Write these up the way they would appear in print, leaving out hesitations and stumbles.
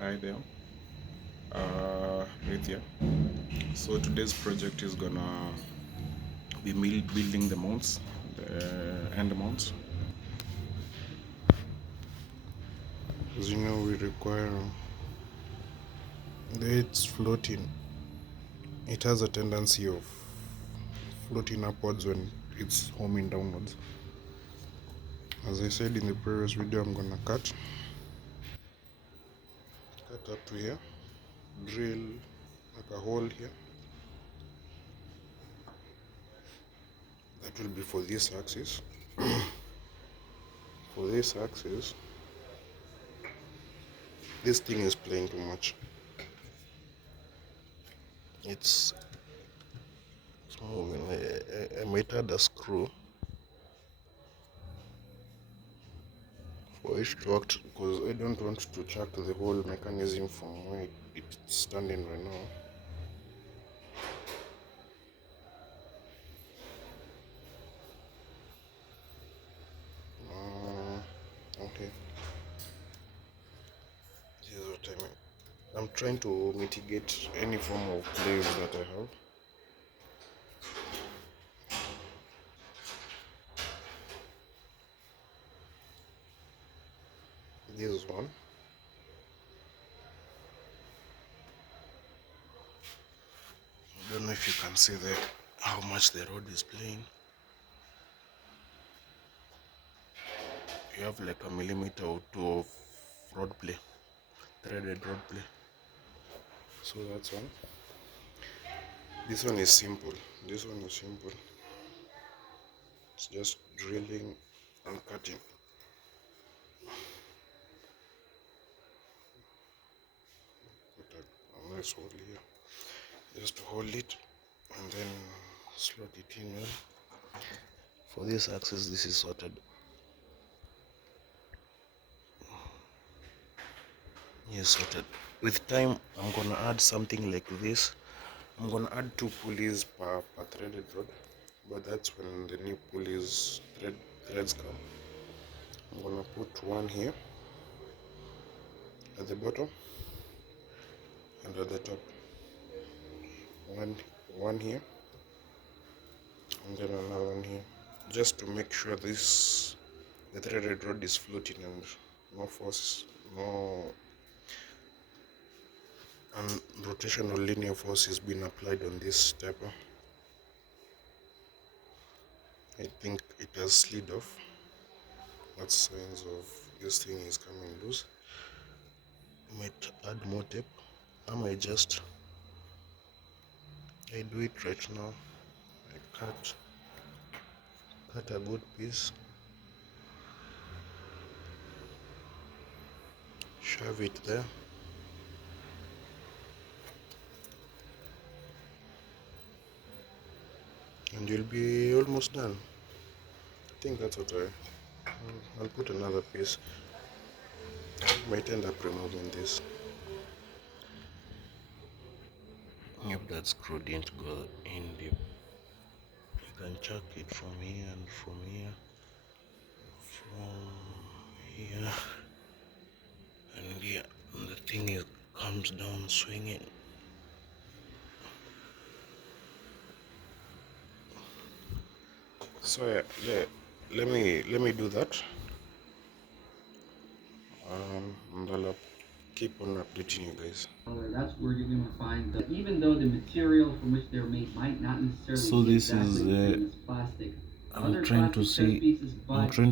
Hi there, Nithya. So today's project is gonna be building the mounts, the end mounts. As you know, we require it's floating. It has a tendency of floating upwards when it's homing downwards. As I said in the previous video, I'm gonna cut up to here, drill like a hole here. That will be for this axis. For this axis, this thing is playing too much. It's moving. I might add a screw for it to act, because I don't want to check the whole mechanism from where it's standing right now. Okay, this is what I mean. I'm trying to mitigate any form of plays that I have. This one. I don't know if you can see how much the rod is playing. You have like a millimeter or two of rod play, threaded rod play. So that's one. This one is simple. It's just drilling and cutting. Put a nice hole here, just to hold it and then slot it in well. For this axis, this is sorted. Yes, sorted. With time, I'm gonna add something like this. I'm gonna add 2 pulleys per threaded rod, but that's when the new pulleys threads come. I'm gonna put one here at the bottom and at the top. One here and then another one here, just to make sure the threaded rod is floating and no force, and rotational linear force is being applied on this stepper. I think it has slid off. That's signs of this thing is coming loose. I might add more tape. I might just do it right now. I cut a good piece, shove it there, and you'll be almost done. I think that's what I'll put another piece. Might end up removing this. If that screw didn't go in deep, you can chuck it from here and from here, and here, and the thing comes down swinging. So yeah, let me do that. And I'll keep on updating you guys. That's where you're going to find even though the material from which they're made might not necessarily be exactly the same as plastic. I'm trying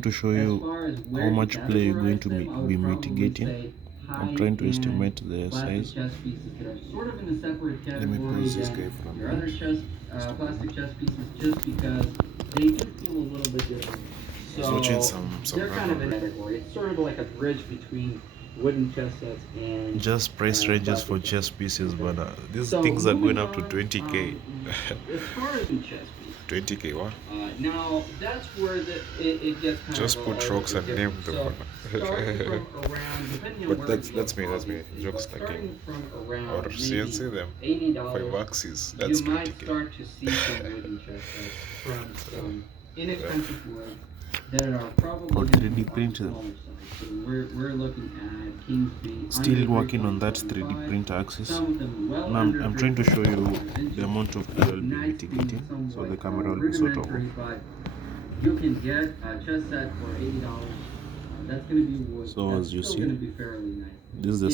to show you how much play you're going to be mitigating. I'm trying to estimate the size. Chess pieces that are sort of in the separate Let me category pause this than guy for a your other minute. plastic chess pieces, just because they do feel a little bit different. So Watching some they're kind of in a category. It's sort of like a bridge between wooden chess sets and just price ranges for chess pieces, but these things are going up to 20k. As far as chess pieces, 20k, what? now that's where it gets kind just of put rocks and name them. But that's me, jokes like him. Or CNC them. $5 axes, that's you might 20k. start to see some wooden chess sets from inexpensive wood that are probably or 3D printed. So we're looking at Kingsby. Still working on that 3D printer axis. Some of them well Now under I'm trying to show you $3,000 the amount of I'll be nice mitigating, being somewhat, so the camera will be sort of rudimentary, but you can get a chess set for $80. That's going to be wood. So That's as you still see, going to be fairly nice. this is the